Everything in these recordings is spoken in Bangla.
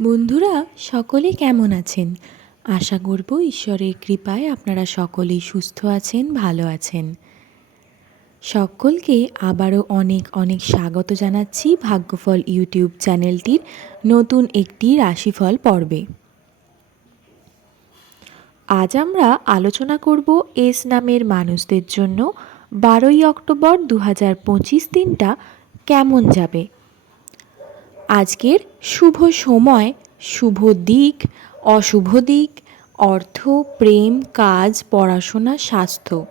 বন্ধুরা, সকলে কেমন আছেন? আশা করব ঈশ্বরের কৃপায় আপনারা সকলেই সুস্থ আছেন, ভালো আছেন। সকলকে আবারও অনেক অনেক স্বাগত জানাচ্ছি ভাগ্যফল ইউটিউব চ্যানেলটির নতুন একটি রাশিফল পর্বে। আজ আমরা আলোচনা করব এস নামের মানুষদের জন্য বারোই অক্টোবর দু হাজার পঁচিশ দিনটা কেমন যাবে? আজকের শুভ সময়, শুভ দিক, অশুভ দিক, অর্থ, প্রেম, কাজ, পড়াশোনা, স্বাস্থ্য।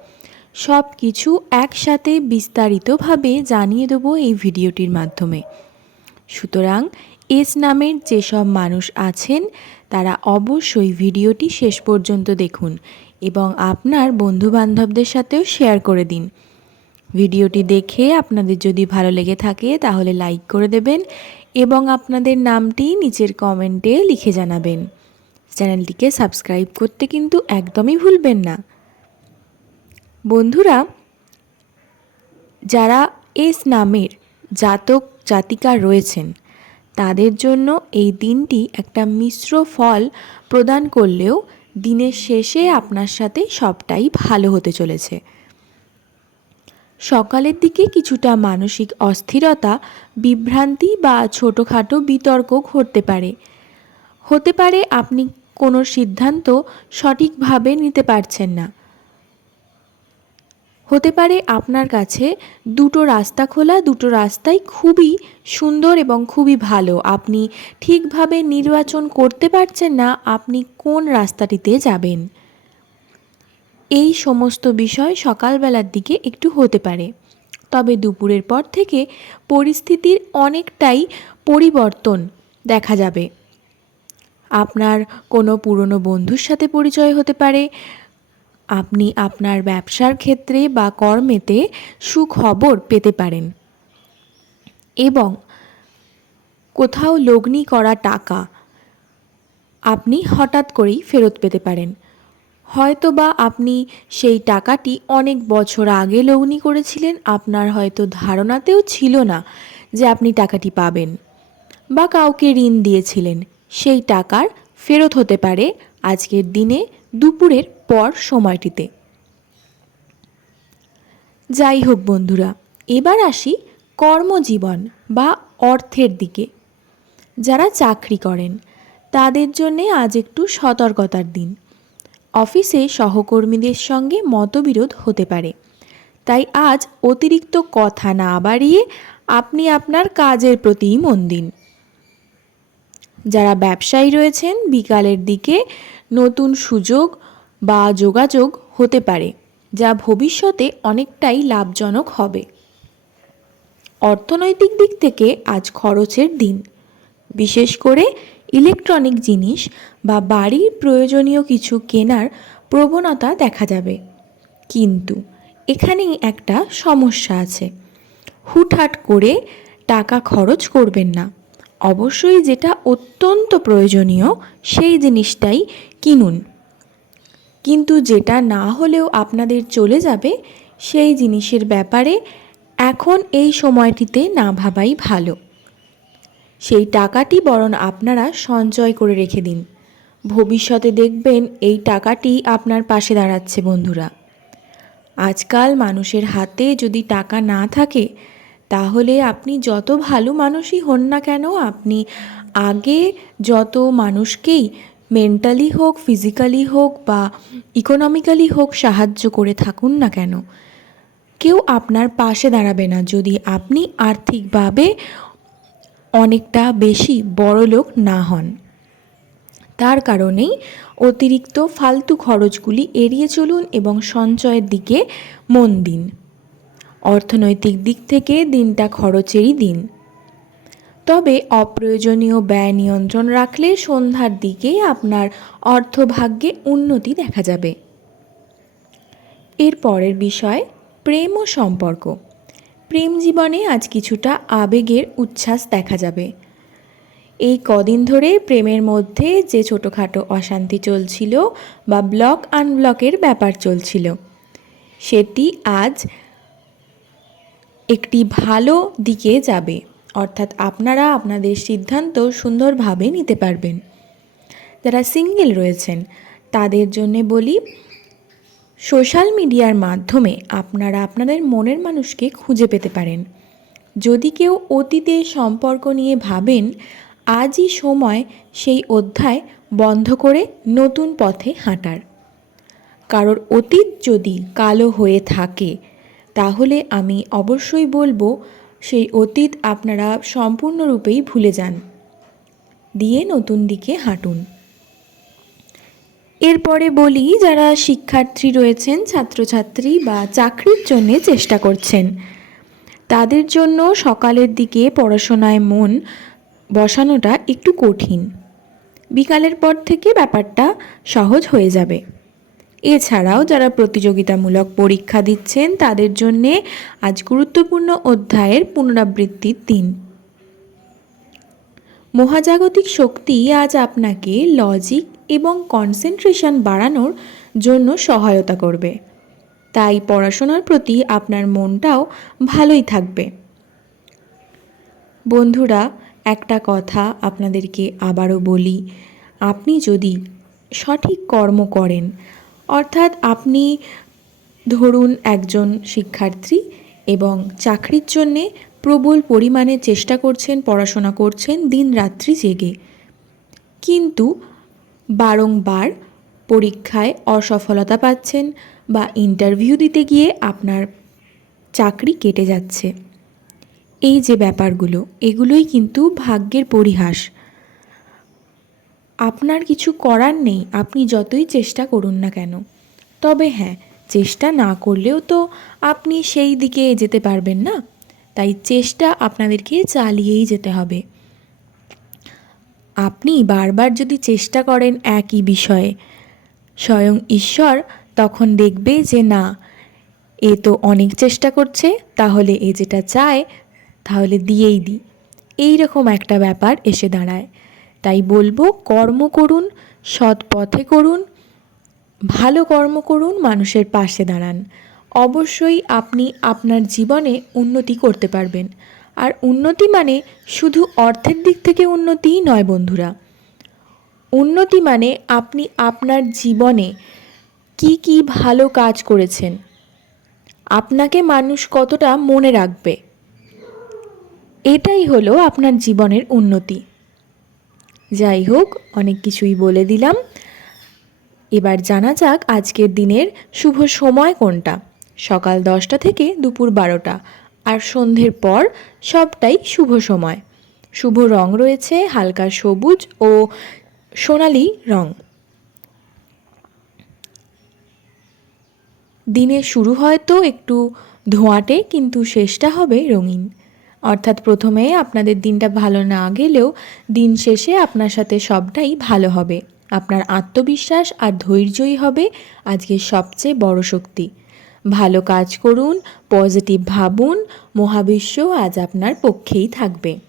সব কিছু একসাথে বিস্তারিতভাবে জানিয়ে দেবো এই ভিডিওটির মাধ্যমে। সুতরাং এস নামের যেসব মানুষ আছেন, তারা অবশ্যই ভিডিওটি শেষ পর্যন্ত দেখুন এবং আপনার বন্ধুবান্ধবদের সাথেও শেয়ার করে দিন। ভিডিওটি দেখে আপনাদের যদি ভালো লেগে থাকে, তাহলে লাইক করে দেবেন এবং আপনাদের নামটি নিচের কমেন্টে লিখে জানাবেন। চ্যানেলটিকে সাবস্ক্রাইব করতে কিন্তু একদমই ভুলবেন না। বন্ধুরা, যারা এস নামের জাতক জাতিকা রয়েছেন, তাদের জন্য এই দিনটি একটা মিশ্র ফল প্রদান করলেও দিনের শেষে আপনার সাথে সবটাই ভালো হতে চলেছে। সকালের দিকে কিছুটা মানসিক অস্থিরতা, বিভ্রান্তি বা ছোটোখাটো বিতর্ক ঘটতে পারে। হতে পারে আপনি কোনো সিদ্ধান্ত সঠিকভাবে নিতে পারছেন না। হতে পারে আপনার কাছে দুটো রাস্তা খোলা, দুটো রাস্তাই খুবই সুন্দর এবং খুবই ভালো। আপনি ঠিকভাবে নির্বাচন করতে পারছেন না, আপনি কোন রাস্তাটিতে যাবেন? এই সমস্ত বিষয় সকালবেলার দিকে একটু হতে পারে। তবে দুপুরের পর থেকে পরিস্থিতির অনেকটাই পরিবর্তন দেখা যাবে। আপনার কোনো পুরনো বন্ধুর সাথে পরিচয় হতে পারে। আপনি আপনার ব্যবসার ক্ষেত্রে বা কর্মেতে সুখবর পেতে পারেন। এবং কোথাও লগ্নি করা টাকা আপনি হঠাৎ করেই ফেরত পেতে পারেন। হয়তো বা আপনি সেই টাকাটি অনেক বছর আগে লগ্নি করেছিলেন, আপনার হয়তো ধারণাতেও ছিল না যে আপনি টাকাটি পাবেন বা কাউকে ঋণ দিয়েছিলেন। সেই টাকার ফেরত হতে পারে আজকের দিনে দুপুরের পর সময়টিতে। যাই হোক বন্ধুরা, এবার আসি কর্মজীবন বা অর্থের দিকে। যারা চাকরি করেন, তাদের জন্যে আজ একটু সতর্কতার দিন। অফিসে সহকর্মীদের সঙ্গে মতবিরোধ হতে পারে। তাই আজ অতিরিক্ত কথা না বাড়িয়ে আপনি আপনার কাজের প্রতিই মন দিন। যারা ব্যবসায়ী রয়েছেন, বিকালের দিকে নতুন সুযোগ বা যোগাযোগ হতে পারে, যা ভবিষ্যতে অনেকটাই লাভজনক হবে। অর্থনৈতিক দিক থেকে আজ খরচের দিন। বিশেষ করে ইলেকট্রনিক জিনিস বা বাড়ির প্রয়োজনীয় কিছু কেনার প্রবণতা দেখা যাবে। কিন্তু এখানেই একটা সমস্যা আছে। হুটহাট করে টাকা খরচ করবেন না। অবশ্যই যেটা অত্যন্ত প্রয়োজনীয় সেই জিনিসটাই কিনুন। কিন্তু যেটা না হলেও আপনাদের চলে যাবে সেই জিনিসের ব্যাপারে এখন এই সময়টিতে না ভাবাই ভালো। সেই টাকাটি বরং আপনারা সঞ্চয় করে রেখে দিন। ভবিষ্যতে দেখবেন এই টাকাটি আপনার পাশে দাঁড়াচ্ছে বন্ধুরা। আজকাল মানুষের হাতে যদি টাকা না থাকে, তাহলে আপনি যত ভালো মানুষই হন না কেন, আপনি আগে যত মানুষকেই মেন্টালি হোক, ফিজিক্যালি হোক বা ইকোনমিক্যালি হোক সাহায্য করে থাকুন না কেন, কেউ আপনার পাশে দাঁড়াবে না। যদি আপনি আর্থিকভাবে অনেকটা বেশি বড়লোক না হন। তার কারণেই অতিরিক্ত ফালতু খরচগুলি এড়িয়ে চলুন এবং সঞ্চয়ের দিকে মন দিন। অর্থনৈতিক দিক থেকে দিনটা খরচেরই দিন। তবে অপ্রয়োজনীয় ব্যয় নিয়ন্ত্রণ রাখলে সন্ধ্যার দিকে আপনার অর্থভাগ্যে উন্নতি দেখা যাবে। এর পরের বিষয় প্রেম ও সম্পর্ক। প্রেম জীবনে আজ কিছুটা আবেগের উচ্ছ্বাস দেখা যাবে। এই কদিন ধরে প্রেমের মধ্যে যে ছোটোখাটো অশান্তি চলছিল বা ব্লক আনব্লকের ব্যাপার চলছিল, সেটি আজ একটি ভালো দিকে যাবে। অর্থাৎ আপনারা আপনাদের সিদ্ধান্ত সুন্দরভাবে নিতে পারবেন। যারা সিঙ্গেল রয়েছেন, তাদের জন্যে বলি সোশ্যাল মিডিয়ার মাধ্যমে আপনারা আপনাদের মনের মানুষকে খুঁজে পেতে পারেন। যদি কেউ অতীতে সম্পর্ক নিয়ে ভাবেন, আজই সময় সেই অধ্যায় বন্ধ করে নতুন পথে হাঁটার। কারোর অতীত যদি কালো হয়ে থাকে, তাহলে আমি অবশ্যই বলব, সেই অতীত আপনারা সম্পূর্ণরূপেই ভুলে যান। দিয়ে নতুন দিকে হাঁটুন। এরপরে বলি, যারা শিক্ষার্থী রয়েছেন, ছাত্রছাত্রী বা চাকরির জন্য চেষ্টা করছেন, তাদের জন্য সকালের দিকে পড়াশোনায় মন বসানোটা একটু কঠিন। বিকালের পর থেকে ব্যাপারটা সহজ হয়ে যাবে। এছাড়াও যারা প্রতিযোগিতামূলক পরীক্ষা দিচ্ছেন, তাদের জন্যে আজ গুরুত্বপূর্ণ অধ্যায়ের পুনরাবৃত্তির দিন। মহাজাগতিক শক্তি আজ আপনাকে লজিক এবং কনসেন্ট্রেশন বাড়ানোর জন্য সহায়তা করবে। তাই পড়াশোনার প্রতি আপনার মনটাও ভালোই থাকবে। বন্ধুরা, একটা কথা আপনাদেরকে আবারও বলি, আপনি যদি সঠিক কর্ম করেন, অর্থাৎ আপনি ধরুন একজন শিক্ষার্থী এবং চাকরির জন্যে প্রবল পরিমাণে চেষ্টা করছেন, পড়াশোনা করছেন, দিন রাত্রি জেগে। কিন্তু বারংবার পরীক্ষায় অসফলতা পাচ্ছেন বা ইন্টারভিউ দিতে গিয়ে আপনার চাকরি কেটে যাচ্ছে। এই যে ব্যাপারগুলো, এগুলোই কিন্তু ভাগ্যের পরিহাস। আপনার কিছু করার নেই, আপনি যতই চেষ্টা করুন না কেন। তবে হ্যাঁ চেষ্টা না করলেও তো আপনি সেই দিকে যেতে পারবেন না। তাই চেষ্টা আপনাদেরকে চালিয়েই যেতে হবে। আপনি বারবার যদি চেষ্টা করেন একই বিষয়ে, স্বয়ং ঈশ্বর তখন দেখবে যে না, এ তো অনেক চেষ্টা করছে, তাহলে এ যেটা চায়, তাহলে দিয়েই দিই। এই রকম একটা ব্যাপার এসে দাঁড়ায়। তাই বলব, কর্ম করুন, সৎ পথে করুন, ভালো কর্ম করুন, মানুষের পাশে দাঁড়ান। অবশ্যই আপনি আপনার জীবনে উন্নতি করতে পারবেন। আর উন্নতি মানে শুধু অর্থের দিক থেকে উন্নতিই নয় বন্ধুরা। উন্নতি মানে আপনি আপনার জীবনে কি কি ভালো কাজ করেছেন। আপনাকে মানুষ কতটা মনে রাখবে। এটাই হলো আপনার জীবনের উন্নতি। যাই হোক, অনেক কিছুই বলে দিলাম। এবার জানা যাক আজকের দিনের শুভ সময় কোনটা। সকাল দশটা থেকে দুপুর বারোটা। আর সন্ধ্যের পর সবটাই শুভ সময়। শুভ রং রয়েছে, হালকা সবুজ ও সোনালি রং। দিনের শুরু হয়তো একটু ধোঁয়াটে, কিন্তু শেষটা হবে রঙিন। অর্থাৎ প্রথমে আপনাদের দিনটা ভালো না গেলেও দিন শেষে আপনার সাথে সবটাই ভালো হবে। আপনার আত্মবিশ্বাস আর ধৈর্যই হবে আজকের সবচেয়ে বড় শক্তি। ভালো কাজ করুন, পজিটিভ ভাবুন, মহাবিশ্ব আজ আপনার পক্ষেই থাকবে।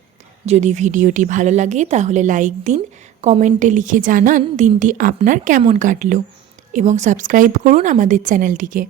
যদি ভিডিওটি ভালো লাগে তাহলে লাইক দিন, কমেন্টে লিখে জানান দিনটি আপনার কেমন কাটলো এবং সাবস্ক্রাইব করুন আমাদের চ্যানেলটিকে।